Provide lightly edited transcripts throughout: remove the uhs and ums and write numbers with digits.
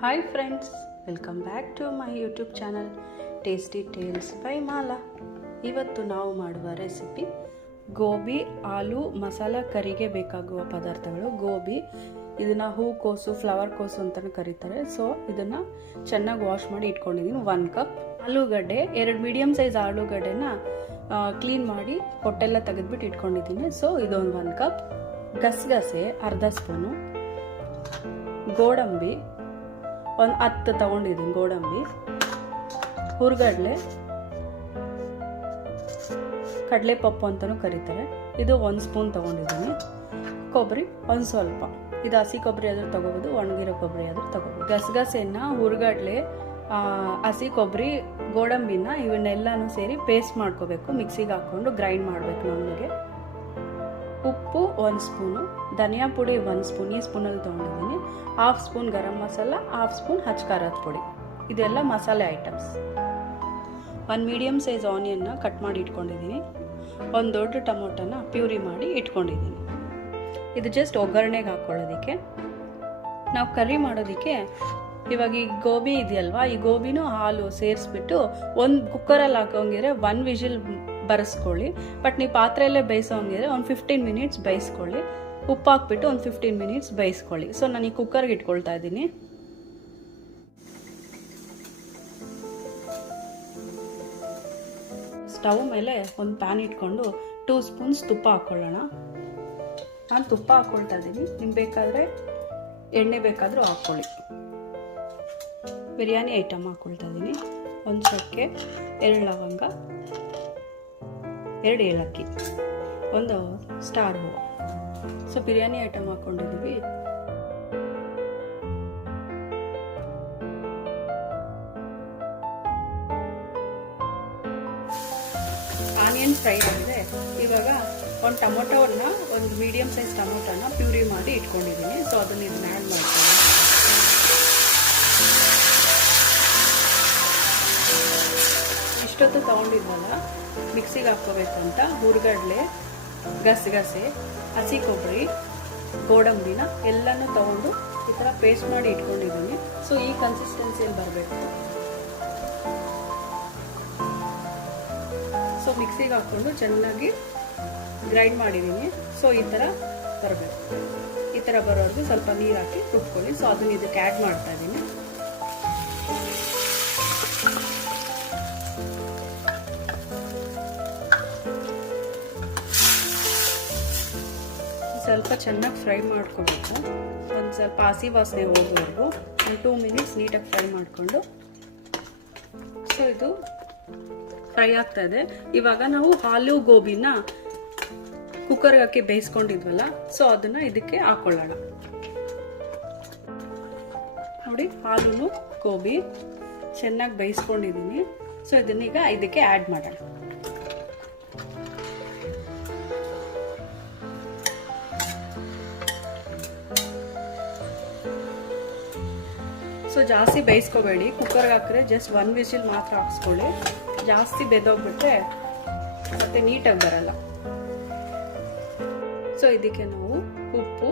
Hi friends, welcome back to my YouTube channel tasty tales by Mala. ಇವತ್ತು ನಾವು ಮಾಡುವ recipe gobi aloo masala ಕರಿಗೆ ಬೇಕಾಗುವ ಪದಾರ್ಥಗಳು. ಗೋಬಿ ಇದನ್ನು ಹೂಕೋಸು, ಫ್ಲವರ್ ಕೋಸು ಅಂತಲೂ ಕರೀತಾರೆ. ಸೊ ಇದನ್ನು ಚೆನ್ನಾಗಿ ವಾಶ್ ಮಾಡಿ ಇಟ್ಕೊಂಡಿದ್ದೀನಿ. 1 ಕಪ್ ಆಲೂಗಡ್ಡೆ, 2 ಮೀಡಿಯಮ್ ಸೈಜ್ ಆಲೂಗಡ್ಡೆನ ಕ್ಲೀನ್ ಮಾಡಿ ಹೊಟ್ಟೆಲ್ಲ ತೆಗೆದ್ಬಿಟ್ಟು ಇಟ್ಕೊಂಡಿದ್ದೀನಿ. ಸೊ ಇದೊಂದು 1 ಕಪ್. ಗಸಗಸೆ ಅರ್ಧ ಸ್ಪೂನು, ಗೋಡಂಬಿ ಒಂದು 10 ತಗೊಂಡಿದ್ದೀನಿ. ಗೋಡಂಬಿ, ಹುರ್ಗಡ್ಲೆ, ಕಡಲೆಪಪ್ಪು ಅಂತಲೂ ಕರೀತಾರೆ, ಇದು 1 ಸ್ಪೂನ್ ತಗೊಂಡಿದ್ದೀನಿ. ಕೊಬ್ಬರಿ ಒಂದು ಸ್ವಲ್ಪ, ಇದು ಹಸಿ ಕೊಬ್ಬರಿ ಆದರೂ ತಗೋಬೋದು, ಒಣಗಿರೋ ಕೊಬ್ಬರಿ ಆದರೂ ತಗೋಬೋದು. ಗಸಗಸೆನ, ಹುರ್ಗಡ್ಲೆ, ಹಸಿ ಕೊಬ್ಬರಿ, ಗೋಡಂಬಿನ ಇವನ್ನೆಲ್ಲನೂ ಸೇರಿ ಪೇಸ್ಟ್ ಮಾಡ್ಕೋಬೇಕು. ಮಿಕ್ಸಿಗೆ ಹಾಕ್ಕೊಂಡು ಗ್ರೈಂಡ್ ಮಾಡಬೇಕು ನಮಗೆ. ಉಪ್ಪು 1 ಸ್ಪೂನು, ಧನಿಯಾ ಪುಡಿ 1 ಸ್ಪೂನ್, ಈ ಸ್ಪೂನಲ್ಲಿ ತೊಗೊಂಡಿದ್ದೀನಿ. 1/2 ಸ್ಪೂನ್ ಗರಂ ಮಸಾಲ, 1/2 ಸ್ಪೂನ್ ಖಾರದ ಪುಡಿ. ಇದೆಲ್ಲ ಮಸಾಲೆ ಐಟಮ್ಸ್. 1 ಮೀಡಿಯಮ್ ಸೈಜ್ ಆನಿಯನ್ನ ಕಟ್ ಮಾಡಿ ಇಟ್ಕೊಂಡಿದ್ದೀನಿ. 1 ದೊಡ್ಡ ಟೊಮೊಟೊನ ಪ್ಯೂರಿ ಮಾಡಿ ಇಟ್ಕೊಂಡಿದ್ದೀನಿ. ಇದು ಜಸ್ಟ್ ಒಗ್ಗರಣೆಗೆ ಹಾಕ್ಕೊಳ್ಳೋದಕ್ಕೆ. ನಾವು ಕರಿ ಮಾಡೋದಕ್ಕೆ ಇವಾಗ ಈ ಗೋಬಿ ಇದೆಯಲ್ವಾ, ಈ ಗೋಬಿನೂ ಹಾಲು ಸೇರಿಸ್ಬಿಟ್ಟು ಒಂದು ಕುಕ್ಕರಲ್ಲಿ ಹಾಕೋಂಗಿದ್ರೆ 1 ವಿಜಿಲ್ ಬರೆಸ್ಕೊಳ್ಳಿ. ಬಟ್ ನೀವು ಪಾತ್ರೆಯಲ್ಲೇ ಬೇಯಿಸೋಂಗಿದ್ರೆ ಒಂದು 15 ಮಿನಿಟ್ಸ್ ಬೇಯಿಸ್ಕೊಳ್ಳಿ. ಉಪ್ಪು ಹಾಕ್ಬಿಟ್ಟು ಒಂದು 15 ಮಿನಿಟ್ಸ್ ಬೇಯಿಸ್ಕೊಳ್ಳಿ. ಸೊ ನಾನು ಈ ಕುಕ್ಕರ್ಗೆ ಇಟ್ಕೊಳ್ತಾ ಇದ್ದೀನಿ. ಸ್ಟವ್ ಮೇಲೆ ಒಂದು ಪ್ಯಾನ್ ಇಟ್ಕೊಂಡು 2 ಸ್ಪೂನ್ಸ್ ತುಪ್ಪ ಹಾಕ್ಕೊಳ್ಳೋಣ. ನಾನು ತುಪ್ಪ ಹಾಕ್ಕೊಳ್ತಾ ಇದ್ದೀನಿ. ನಿಮ್ಗೆ ಬೇಕಾದರೆ ಎಣ್ಣೆ ಬೇಕಾದರೂ ಹಾಕ್ಕೊಳ್ಳಿ. ಬಿರಿಯಾನಿ ಐಟಮ್ ಹಾಕ್ಕೊಳ್ತಾ ಇದ್ದೀನಿ. 1 ಚಕ್ಕೆ, 2 ಲವಂಗ, 2 ಏಲಕ್ಕಿ, 1 ಸ್ಟಾರ್ ಹೂವು. ಸೊ ಬಿರಿಯಾನಿ ಐಟಮ್ ಹಾಕ್ಕೊಂಡಿದ್ದೀವಿ. ಆನಿಯನ್ ಫ್ರೈ ಆಗಿದೆ. ಇವಾಗ ಒಂದು ಟೊಮೊಟೊನ, ಒಂದು ಮೀಡಿಯಮ್ ಸೈಜ್ ಟೊಮೊಟೊನ ಪ್ಯೂರಿ ಮಾಡಿ ಇಟ್ಕೊಂಡಿದ್ದೀನಿ. ಸೊ ಅದನ್ನ ಇದನ್ನ ಆ್ಯಡ್ ಮಾಡ್ತೀನಿ. ಇಷ್ಟೊತ್ತು ತೊಗೊಂಡಿದ್ವಲ್ಲ, ಮಿಕ್ಸಿಗೆ ಹಾಕ್ಕೋಬೇಕು ಅಂತ ಹುರ್ಗಡ್ಲೆ, ಗಸಗಸೆ, ಹಸಿ ಕೊಬ್ಬರಿ, ಗೋಡಂಬಿನ ಎಲ್ಲನೂ ತೊಗೊಂಡು ಈ ಥರ ಪೇಸ್ಟ್ ಮಾಡಿ ಇಟ್ಕೊಂಡಿದ್ದೀನಿ. ಸೊ ಈ ಕನ್ಸಿಸ್ಟೆನ್ಸಿಯಲ್ಲಿ ಬರಬೇಕು. ಸೊ ಮಿಕ್ಸಿಗೆ ಹಾಕ್ಕೊಂಡು ಚೆನ್ನಾಗಿ ಗ್ರೈಂಡ್ ಮಾಡಿದ್ದೀನಿ. ಸೊ ಈ ಥರ ಬರಬೇಕು. ಈ ಥರ ಬರೋವರೆಗೂ ಸ್ವಲ್ಪ ನೀರು ಹಾಕಿ ರುಬ್ಕೊಳ್ಳಿ. ಸೊ ಅದನ್ನ ಇದಕ್ಕೆ ಆ್ಯಡ್ ಮಾಡ್ತಾ ಇದ್ದೀನಿ. ಸ್ವಲ್ಪ ಚೆನ್ನಾಗಿ ಫ್ರೈ ಮಾಡ್ಕೋಬೇಕು. ಒಂದು ಸ್ವಲ್ಪ ಹಸಿ ವಾಸನೆ ಹೋಗೋವರೆಗೂ ಒಂದು 2 ಮಿನಿಟ್ಸ್ ನೀಟಾಗಿ ಫ್ರೈ ಮಾಡಿಕೊಂಡು. ಸೊ ಇದು ಫ್ರೈ ಆಗ್ತಾ ಇದೆ. ಇವಾಗ ನಾವು ಆಲೂ ಗೋಬಿನ ಕುಕ್ಕರ್ಗೆ ಹಾಕಿ ಬೇಯಿಸ್ಕೊಂಡಿದ್ವಲ್ಲ, ಸೊ ಅದನ್ನ ಇದಕ್ಕೆ ಹಾಕೊಳ್ಳೋಣ. ನೋಡಿ, ಆಲೂನು ಗೋಬಿ ಚೆನ್ನಾಗಿ ಬೇಯಿಸ್ಕೊಂಡಿದ್ದೀನಿ. ಸೊ ಇದನ್ನೀಗ ಇದಕ್ಕೆ ಆ್ಯಡ್ ಮಾಡೋಣ. ಸೊ ಜಾಸ್ತಿ ಬೇಯಿಸ್ಕೋಬೇಡಿ. ಕುಕ್ಕರ್ಗೆ ಹಾಕಿದ್ರೆ ಜಸ್ಟ್ 1 ವಿಜಿಲ್ ಮಾತ್ರ ಹಾಕ್ಸ್ಕೊಳ್ಳಿ. ಜಾಸ್ತಿ ಬೆಂದೋಗ್ಬಿಟ್ರೆ ಮತ್ತೆ ನೀಟಾಗಿ ಬರಲ್ಲ. ಸೊ ಇದಕ್ಕೆ ನಾವು ಉಪ್ಪು,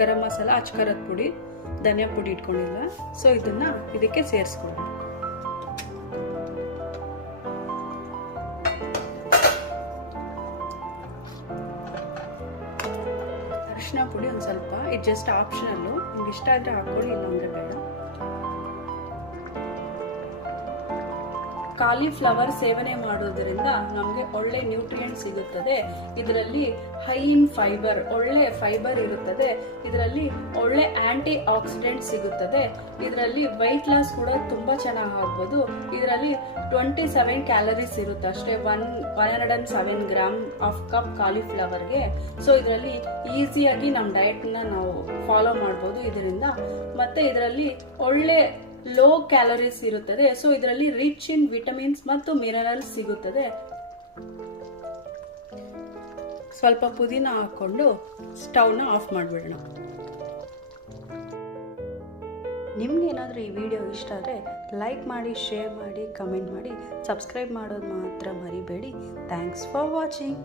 ಗರಂ ಮಸಾಲ, ಖಾರದ ಪುಡಿ, ಧನಿಯಾ ಪುಡಿ ಇಟ್ಕೊಂಡಿಲ್ಲ. ಸೊ ಇದನ್ನ ಇದಕ್ಕೆ ಸೇರಿಸ್ಕೊಳ್ಳೋಣ. ಅರಿಶಿನ ಪುಡಿ ಒಂದು ಸ್ವಲ್ಪ, ಇದು ಜಸ್ಟ್ ಆಪ್ಷನಲ್ಲು. ನಿಮ್ಗೆ ಇಷ್ಟ ಆದರೆ ಹಾಕ್ಕೊಳ್ಳಿ, ಇಲ್ಲಾಂದ್ರೆ ಬೇಡ. ಕಾಲಿಫ್ಲವರ್ ಸೇವನೆ ಮಾಡೋದ್ರಿಂದ ನಮಗೆ ಒಳ್ಳೆ ನ್ಯೂಟ್ರಿಯೆಂಟ್ ಸಿಗುತ್ತದೆ. ಇದರಲ್ಲಿ ಹೈ ಇನ್ ಫೈಬರ್, ಒಳ್ಳೆ ಫೈಬರ್ ಇರುತ್ತದೆ. ಇದರಲ್ಲಿ ಒಳ್ಳೆ ಆಂಟಿ ಆಕ್ಸಿಡೆಂಟ್ ಸಿಗುತ್ತದೆ. ಇದರಲ್ಲಿ ವೆಯ್ಟ್ ಲಾಸ್ ಕೂಡ ತುಂಬಾ ಚೆನ್ನಾಗಿ ಆಗ್ಬೋದು. ಇದರಲ್ಲಿ 27 ಕ್ಯಾಲರೀಸ್ ಇರುತ್ತೆ ಅಷ್ಟೇ, 107 ಗ್ರಾಮ್ ಆಫ್ ಕಪ್ ಕಾಲಿಫ್ಲವರ್ಗೆ. ಸೊ ಇದರಲ್ಲಿ ಈಸಿಯಾಗಿ ನಮ್ಮ ಡಯಟ್ನ ನಾವು ಫಾಲೋ ಮಾಡ್ಬೋದು ಇದರಿಂದ. ಮತ್ತೆ ಇದರಲ್ಲಿ ಒಳ್ಳೆ ಲೋ ಕ್ಯಾಲರೀಸ್ ಇರುತ್ತದೆ. ಸೊ ಇದರಲ್ಲಿ ರಿಚ್ ಇನ್ ವಿಟಮಿನ್ಸ್ ಮತ್ತು ಮಿನರಲ್ಸ್ ಸಿಗುತ್ತದೆ. ಸ್ವಲ್ಪ ಪುದೀನ ಹಾಕೊಂಡು ಸ್ಟವ್ನ ಆಫ್ ಮಾಡಿಬಿಡೋಣ. ನಿಮ್ಗೆ ಏನಾದರೂ ಈ ವಿಡಿಯೋ ಇಷ್ಟ ಆದರೆ ಲೈಕ್ ಮಾಡಿ, ಶೇರ್ ಮಾಡಿ, ಕಮೆಂಟ್ ಮಾಡಿ, ಸಬ್ಸ್ಕ್ರೈಬ್ ಮಾಡೋದು ಮಾತ್ರ ಮರಿಬೇಡಿ. Thanks for watching.